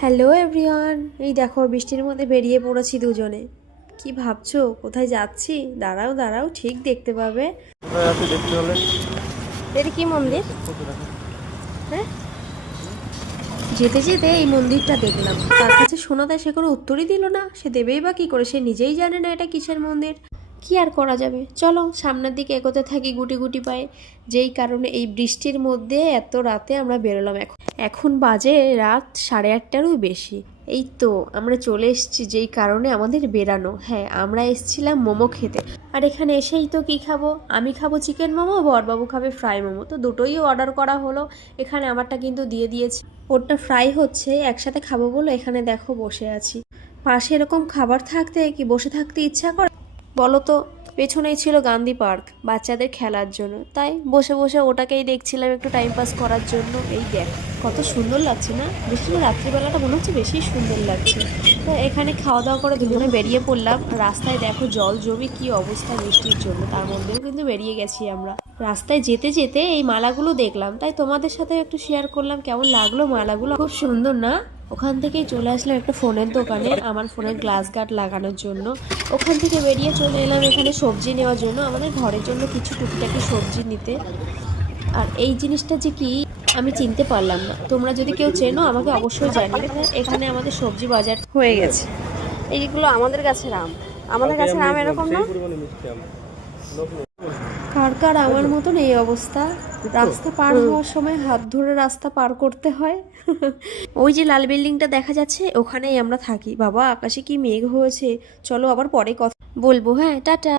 Hello everyone, এই দেখো বৃষ্টির মধ্যে বেরিয়ে পড়েছি দুজনে। কি ভাবছো কোথায় যাচ্ছি? দাঁড়াও দাঁড়াও, ঠিক দেখতে পাবে। কোথায় আছে দেখতে হলে? এটা কি মন্দির? হ্যাঁ, যেতে যেতে এই মন্দিরটা দেখলাম। তার কাছে শোনা দেয়, সে কোনো উত্তরই দিল না। সে দেবেই বা কি করে? সে নিজেই জানে না এটা কিসের মন্দির। কি আর করা যাবে, চলো সামনের দিকে এগোতে থাকি গুটি গুটি পায়ে। যেই কারণে এই বৃষ্টির মধ্যে এত রাতে আমরা বেরোলাম। এখন বাজে রাত 8:30টারও বেশি। এই তো আমরা চলে এসেছি যেই কারণে আমাদের বেরানো। হ্যাঁ, আমরা এসেছিলাম মোমো খেতে। আর এখানে এসেই তো কি খাবো? আমি খাবো চিকেন মোমো, বরবাবু খাবে ফ্রাই মোমো। তো দুটোই অর্ডার করা হলো। এখানে আমারটা কিন্তু দিয়ে দিয়েছি, ওরটা ফ্রাই হচ্ছে। একসাথে খাবো বলে এখানে দেখো বসে আছি। পাশে এরকম খাবার থাকতে কি বসে থাকতে ইচ্ছা করে বলো তো? পেছনেই ছিল গান্ধী পার্ক বাচ্চাদের খেলার জন্য, তাই বসে বসে ওটাকেই দেখছিলাম একটু টাইম পাস করার জন্য। এই দেখ কত সুন্দর লাগছে না? বিশেষ করে রাত্রিবেলাটা মনে হচ্ছে বেশি সুন্দর লাগছে। তো এখানে খাওয়া দাওয়া করে দুজনে বেরিয়ে পড়লাম। রাস্তায় দেখো জল জমি কি অবস্থা বৃষ্টির জন্য, তার মধ্যেও কিন্তু বেরিয়ে গেছি আমরা। রাস্তায় যেতে যেতে এই মালাগুলো দেখলাম, তাই তোমাদের সাথে একটু শেয়ার করলাম। কেমন লাগলো মালাগুলো? খুব সুন্দর না? ওখান থেকেই চলে আসলাম একটা ফোনের দোকানে আমার ফোনের গ্লাস গার্ড লাগানোর জন্য। ওখান থেকে বেরিয়ে চলে এলাম এখানে সবজি নেওয়ার জন্য, আমাদের ঘরের জন্য কিছু টুকিটাকি সবজি নিতে। আর এই জিনিসটা যে কি আমি চিনতে পারলাম না। তোমরা যদি কেউ চেনো আমাকে অবশ্যই জানিও। এখানে আমাদের সবজি বাজার হয়ে গেছে। এইগুলো আমাদের গাছের আম। আমাদের গাছের আম এরকম না? কার কার আমার মতন এই অবস্থা? রাস্তা পার হওয়ার সময় হাত ধরে রাস্তা পার করতে হয়। ওই যে লাল বিল্ডিংটা দেখা যাচ্ছে, ওখানেই আমরা থাকি। বাবা আকাশে কি মেঘ হয়েছে। চলো আবার পরে কথা বলবো। হ্যাঁ, টাটা।